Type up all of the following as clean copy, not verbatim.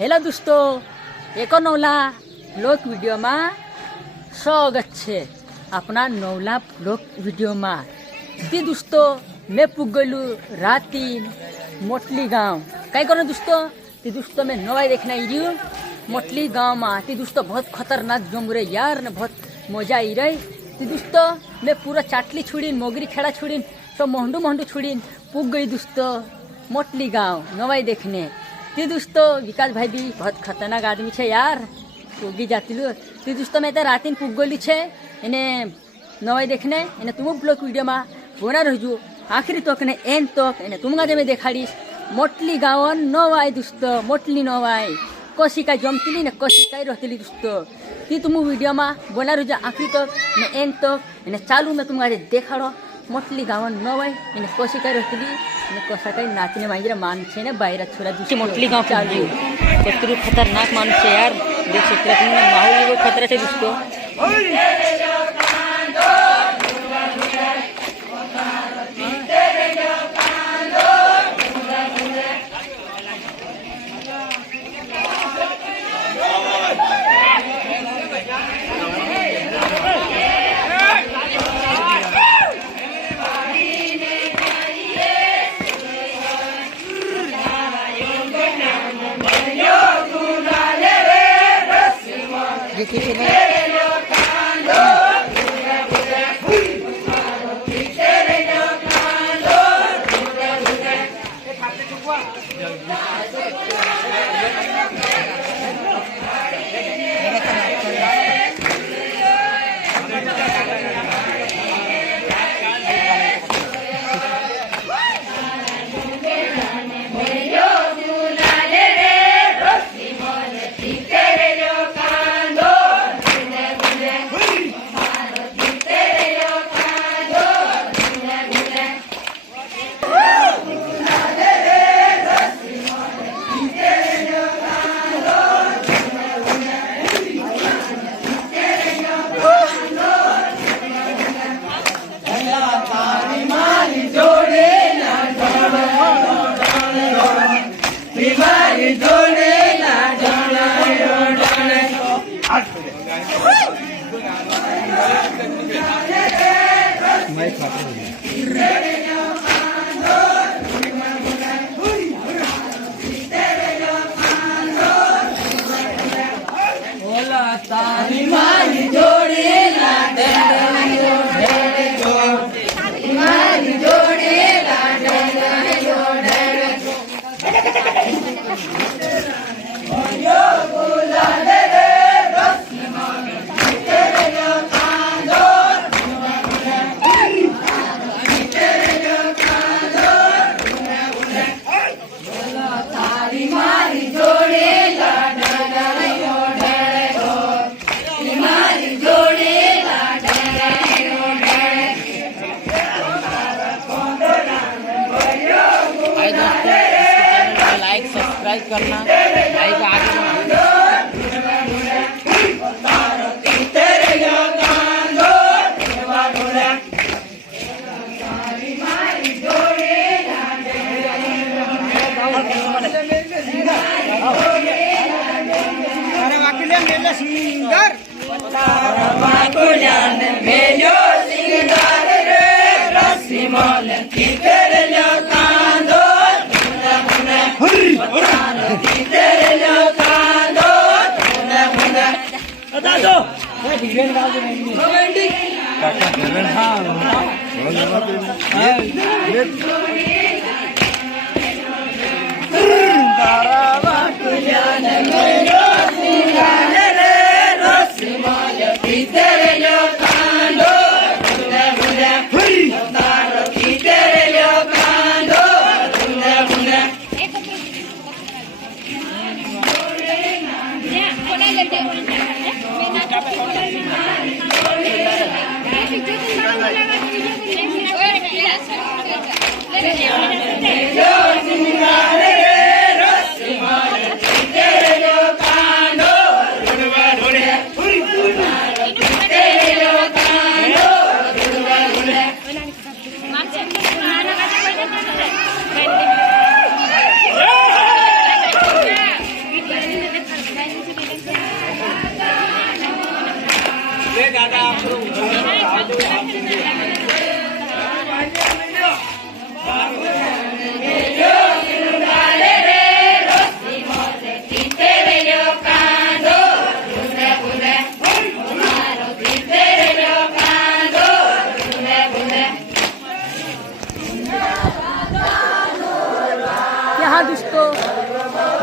હેલો દોસ્તો, એકો નવલા બ્લોગ વિડીયોમાં સ્વાગત છે આપણા નવલા બ્લોગ વિડીયોમાં. તે દોસ્તો મેં પૂગેલું રાતીન મોટલી गांव कई करो दोस्तों. ते दोस्तों मैं नवाई देखने आई रही हूँ मोटली गांव में. ते दोस्तों बहुत खतरनाक जंगल है यार ने बहुत मजा आई रही. ते दोस्तों मैं पूरा चाटली छुड़ीन मोगरी खेड़ा छुड़ीन सब मोहंडू मोहंडू छुड़ीन पूग गई दोस्तों मोटली गांव नवाई देखने. ते दोस्तों विकास भाई भी बहुत खतरनाक आदमी है यार पूगी जाती लू. ते दोस्तों मैं तो रात पूग गई है એને નવાઈ દેખને એને તું બ્લોગ વિડીયોમાં બોના રહેજો આખરી તક ને એન્ડ તક એને તુમગા જે મેં દેખાડીશ મોટલી ગાવન નવાઈ દોસ્તો. મોટલી નવાઈ કશી કાંઈ જમતીલી ને કશી કાંઈ રહેતીલી દોસ્તો. તે તું વિડીયોમાં બોના રહેજો આખરી તક ને એન્ડ તક એને ચાલુ મેં તુમગા દેખાડો મોટલી ગાવન નવાઈ એને કશી કાંઈ રહેતીલી અને કશા કાંઈ નાચીને માંગીને માન છે ને બાયરા છોરા દોસ્તો મોટલી ગાંવ ચાલુ કતરું ખતરનાક માણસ છે યાર. દેખ सकते हैं माहौल एवो खतरा है दोस्तों. लाइक सब्सक्राइब करना भाई को आगे हाँ दोस्तों,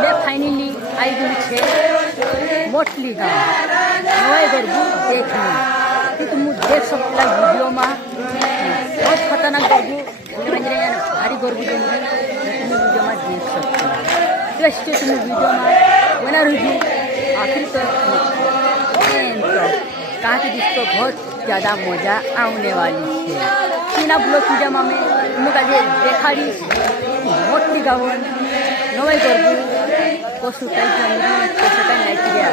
मैं फाइनली आई गई छे मोटली गाँव नए गरबू देखने कि तुम देख सकता वीडियो में बहुत खतरनाक गरबू भारी गरबू जो तुम वीडियो में देख सकते हो। तो इससे तुम वीडियो में बना रही आखिर तक कहा कि दोस्तों बहुत ज़्यादा मजा आने वाली है। सीना ब्लॉग वीडियो में तुमको आज देखा रही मोटली गाँव नए गरबू कस्तो टाइप कसो टाइम आइपुग्यो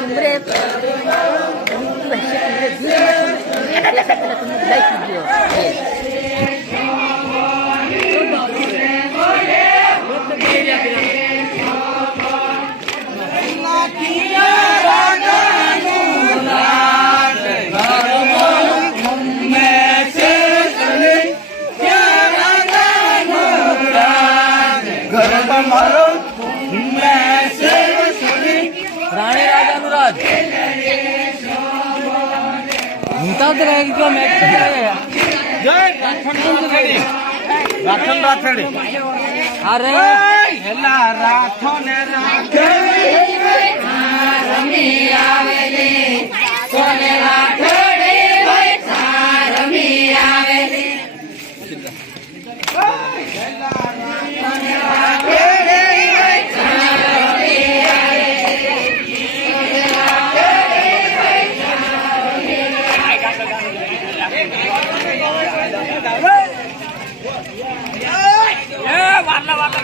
तुम्हारे लाइक भिडियो राणे राजा अनुराज राठोड अरे हेला राठोड वाला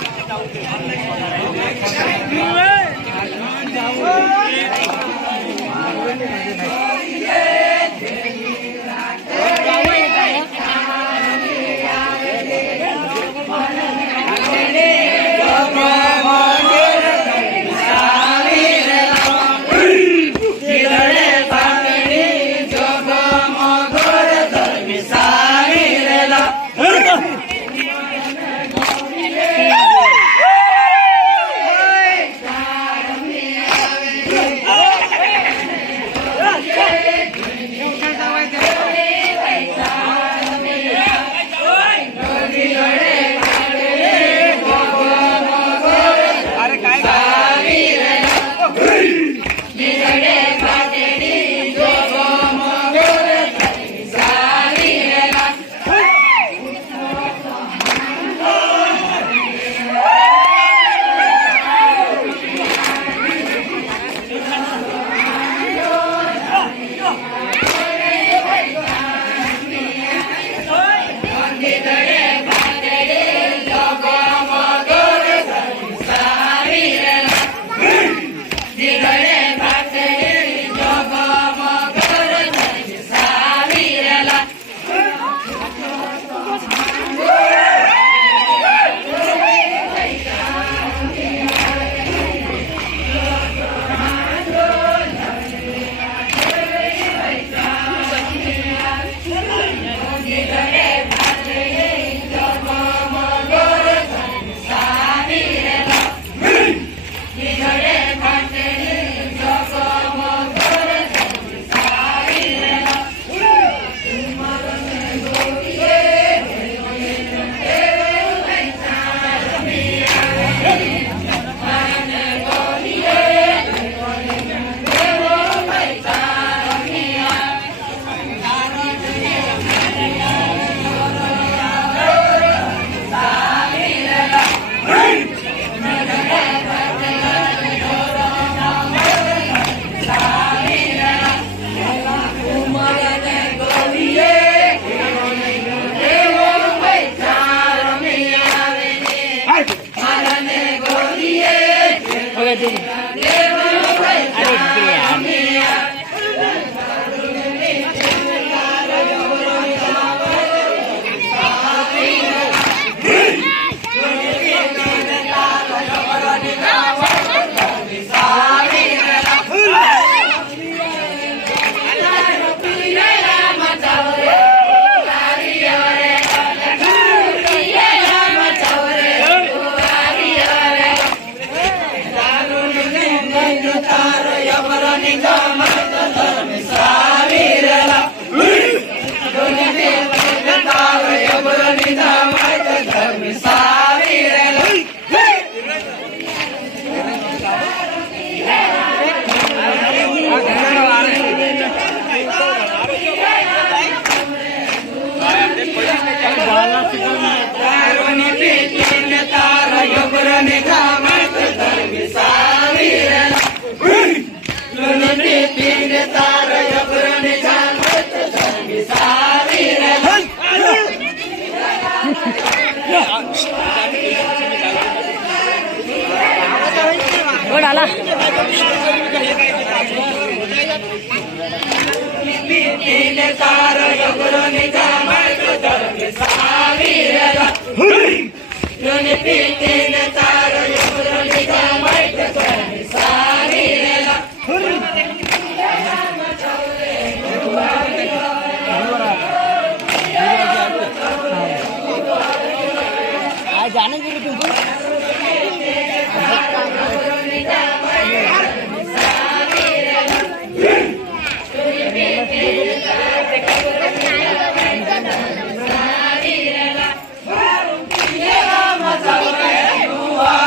હવે તું અરે યાર जाने के लिए Wow.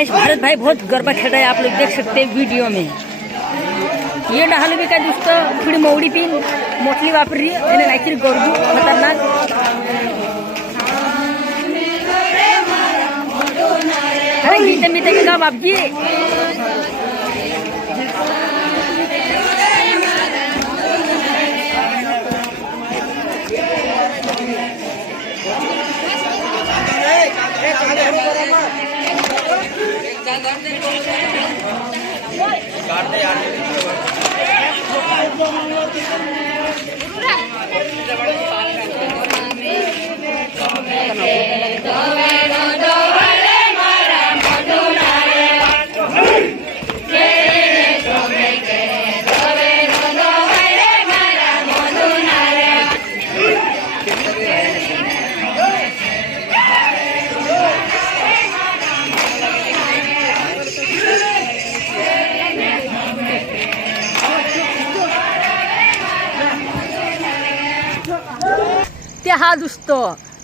गाइस भारत भाई बहुत गरबा खेल रहा है, आप लोग देख सकते हैं वीडियो में। ये डहालू भी का दोस्तों थोड़ी मौड़ी पिन मोटली वापर रही है, इन्हें नाइकिर गोरबू खतरनाक। अरे गीते मीते के काम आप जी हा दोस्तों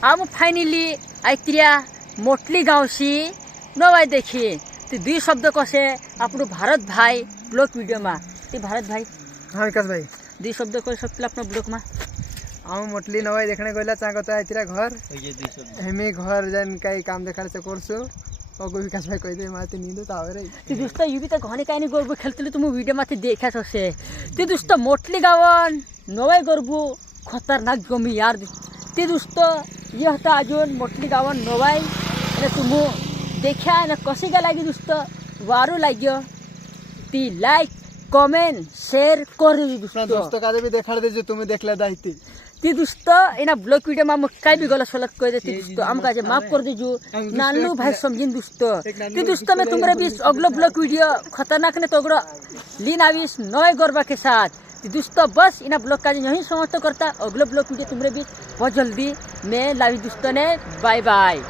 आम फाइनली आयत्रिया मोटली गाँवसी नवाई देखी तो दुई शब्द कसे आप भारत भाई ब्लॉग वीडियो में ते भारत भाई हाँ विकास भाई दुई शब्द कह सकते अपना ब्लॉग में हम मोटली नवाई देखने गला चाहता तो आयतिरा घर हमें घर जान कई काम देखा से करसु और विकास भाई कह दे माते नींद तो आवे रे ते दोस्तों ये भी तो घने काई गरबू खेलते तुम वीडियो में देखा सके ते दोस्तों मोटली गावन नवाई गरबू खतरनाक गमी यार ते दोस्तों यह था अजून मोटली गावन नवाई तुम देखा कशी का लगी दोस्तों वारू लगे ती लाइक कमेंट शेयर कर दोस्तों का भी देखा दे जो तुम्हें देख ले दाइती ती दोस्तों इना ब्लॉग वीडियो में कई भी गलत सलत कह देती दोस्तों हम का माफ कर दीजू नानू भाई समझिन दोस्तों ती दोस्तों मैं तुम्हारे बीच अगलो ब्लॉग वीडियो खतरनाक ने तगड़ो लीन आविस नए गरबा के साथ दोस्तों बस इना ब्लॉग का यही समाप्त करता अगलो ब्लॉग वीडियो तुम्हारे बीच बहुत जल्दी मैं लावी दोस्तों ने बाय बाय।